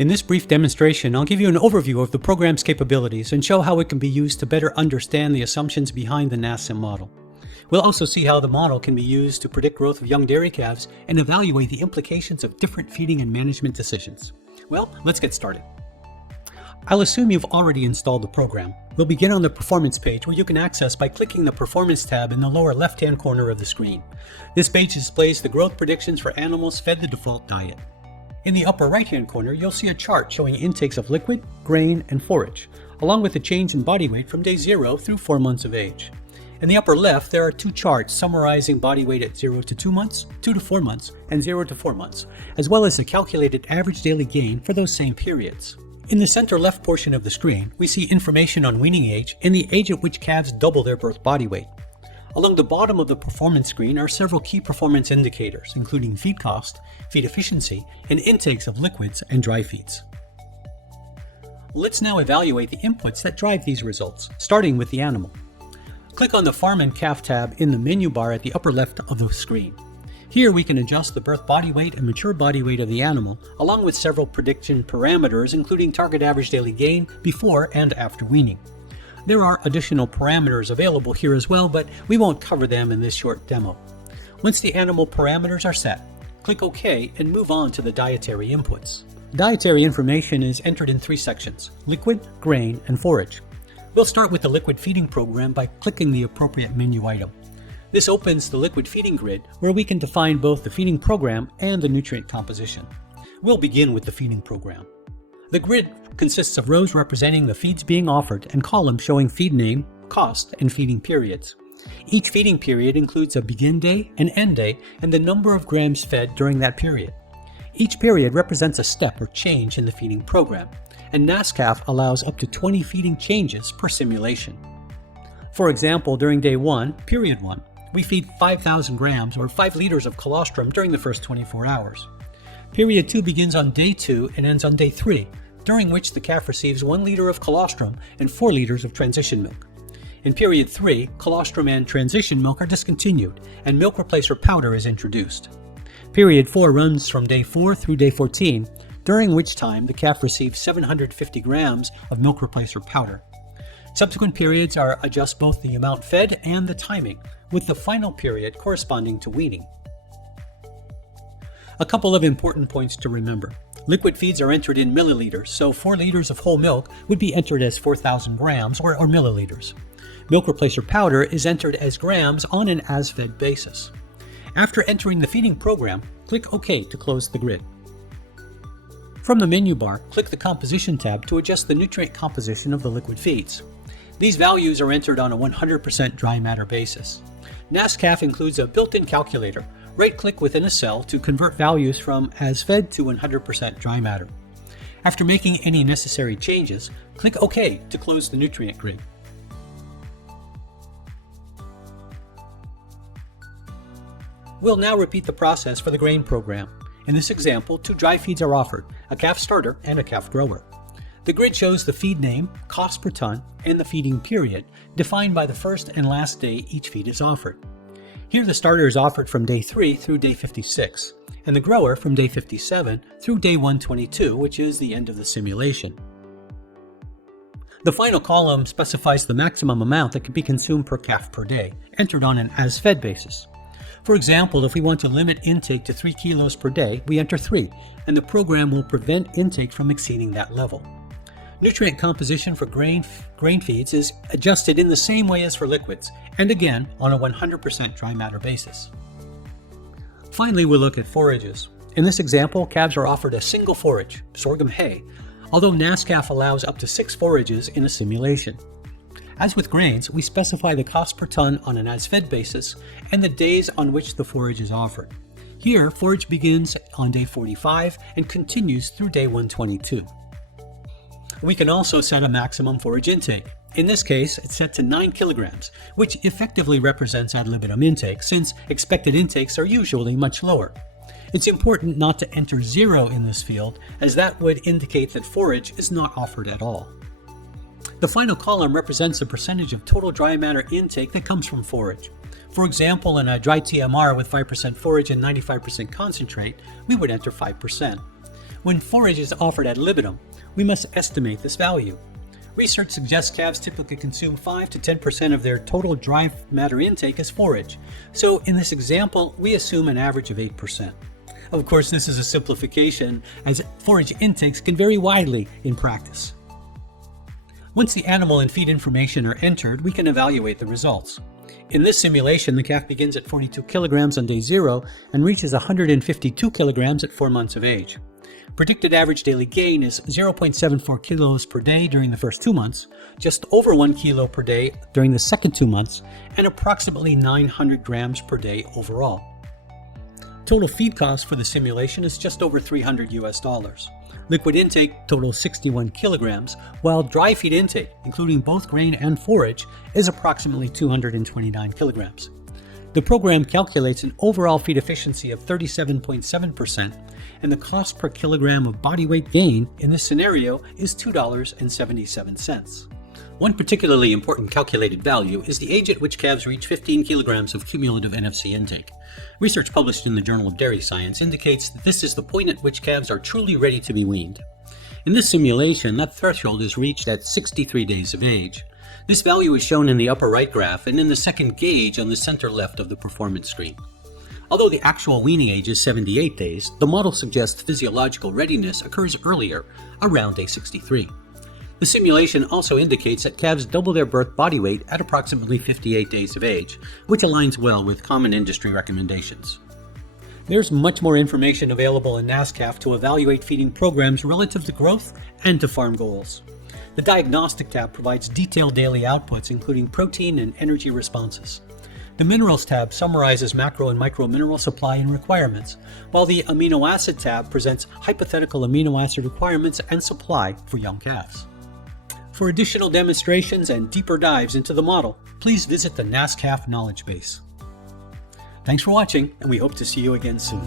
In this brief demonstration, I'll give you an overview of the program's capabilities and show how it can be used to better understand the assumptions behind the NASCalf model. We'll also see how the model can be used to predict growth of young dairy calves and evaluate the implications of different feeding and management decisions. Well, let's get started. I'll assume you've already installed the program. We'll begin on the Performance page, where you can access by clicking the Performance tab in the lower left-hand corner of the screen. This page displays the growth predictions for animals fed the default diet. In the upper right-hand corner, you'll see a chart showing intakes of liquid, grain, and forage, along with the change in body weight from day 0 through 4 months of age. In the upper left, there are two charts summarizing body weight at 0 to 2 months, 2 to 4 months, and 0 to 4 months, as well as the calculated average daily gain for those same periods. In the center left portion of the screen, we see information on weaning age and the age at which calves double their birth body weight. Along the bottom of the Performance screen are several key performance indicators, including feed cost, feed efficiency, and intakes of liquids and dry feeds. Let's now evaluate the inputs that drive these results, starting with the animal. Click on the Farm and Calf tab in the menu bar at the upper left of the screen. Here we can adjust the birth body weight and mature body weight of the animal, along with several prediction parameters, including target average daily gain before and after weaning. There are additional parameters available here as well, but we won't cover them in this short demo. Once the animal parameters are set, click OK and move on to the dietary inputs. Dietary information is entered in 3 sections: liquid, grain, and forage. We'll start with the liquid feeding program by clicking the appropriate menu item. This opens the liquid feeding grid, where we can define both the feeding program and the nutrient composition. We'll begin with the feeding program. The grid consists of rows representing the feeds being offered and columns showing feed name, cost, and feeding periods. Each feeding period includes a begin day, an end day, and the number of grams fed during that period. Each period represents a step or change in the feeding program, and NASCalf allows up to 20 feeding changes per simulation. For example, during day 1, period 1, we feed 5,000 grams or 5 liters of colostrum during the first 24 hours. Period 2 begins on day 2 and ends on day 3, during which the calf receives 1 liter of colostrum and 4 liters of transition milk. In period 3, colostrum and transition milk are discontinued, and milk replacer powder is introduced. Period 4 runs from day 4 through day 14, during which time the calf receives 750 grams of milk replacer powder. Subsequent periods adjust both the amount fed and the timing, with the final period corresponding to weaning. A couple of important points to remember. Liquid feeds are entered in milliliters, so 4 liters of whole milk would be entered as 4,000 grams or milliliters. Milk replacer powder is entered as grams on an as-fed basis. After entering the feeding program, click OK to close the grid. From the menu bar, click the Composition tab to adjust the nutrient composition of the liquid feeds. These values are entered on a 100% dry matter basis. NASCalf includes a built-in calculator. Right-click within a cell to convert values from as fed to 100% dry matter. After making any necessary changes, click OK to close the nutrient grid. We'll now repeat the process for the grain program. In this example, 2 dry feeds are offered, a calf starter and a calf grower. The grid shows the feed name, cost per ton, and the feeding period, defined by the first and last day each feed is offered. Here the starter is offered from day 3 through day 56, and the grower from day 57 through day 122, which is the end of the simulation. The final column specifies the maximum amount that can be consumed per calf per day, entered on an as-fed basis. For example, if we want to limit intake to 3 kilos per day, we enter 3, and the program will prevent intake from exceeding that level. Nutrient composition for grain feeds is adjusted in the same way as for liquids, and again on a 100% dry matter basis. Finally, we'll look at forages. In this example, calves are offered a single forage, sorghum hay, although NASCalf allows up to 6 forages in a simulation. As with grains, we specify the cost per ton on an as-fed basis and the days on which the forage is offered. Here, forage begins on day 45 and continues through day 122. We can also set a maximum forage intake. In this case, it's set to 9 kilograms, which effectively represents ad libitum intake, since expected intakes are usually much lower. It's important not to enter 0 in this field, as that would indicate that forage is not offered at all. The final column represents the percentage of total dry matter intake that comes from forage. For example, in a dry TMR with 5% forage and 95% concentrate, we would enter 5%. When forage is offered ad libitum, we must estimate this value. Research suggests calves typically consume 5 to 10% of their total dry matter intake as forage, so in this example, we assume an average of 8%. Of course, this is a simplification, as forage intakes can vary widely in practice. Once the animal and feed information are entered, we can evaluate the results. In this simulation, the calf begins at 42 kilograms on day 0 and reaches 152 kilograms at 4 months of age. Predicted average daily gain is 0.74 kilos per day during the first 2 months, just over 1 kilo per day during the second 2 months, and approximately 900 grams per day overall. Total feed cost for the simulation is just over $300. Liquid intake totals 61 kilograms, while dry feed intake, including both grain and forage, is approximately 229 kilograms. The program calculates an overall feed efficiency of 37.7%, and the cost per kilogram of body weight gain in this scenario is $2.77. One particularly important calculated value is the age at which calves reach 15 kilograms of cumulative NFC intake. Research published in the Journal of Dairy Science indicates that this is the point at which calves are truly ready to be weaned. In this simulation, that threshold is reached at 63 days of age. This value is shown in the upper right graph and in the second gauge on the center left of the performance screen. Although the actual weaning age is 78 days, the model suggests physiological readiness occurs earlier, around day 63. The simulation also indicates that calves double their birth body weight at approximately 58 days of age, which aligns well with common industry recommendations. There's much more information available in NASCalf to evaluate feeding programs relative to growth and to farm goals. The Diagnostic tab provides detailed daily outputs, including protein and energy responses. The Minerals tab summarizes macro and micro mineral supply and requirements, while the Amino Acid tab presents hypothetical amino acid requirements and supply for young calves. For additional demonstrations and deeper dives into the model, please visit the NASCalf knowledge base. Thanks for watching, and we hope to see you again soon.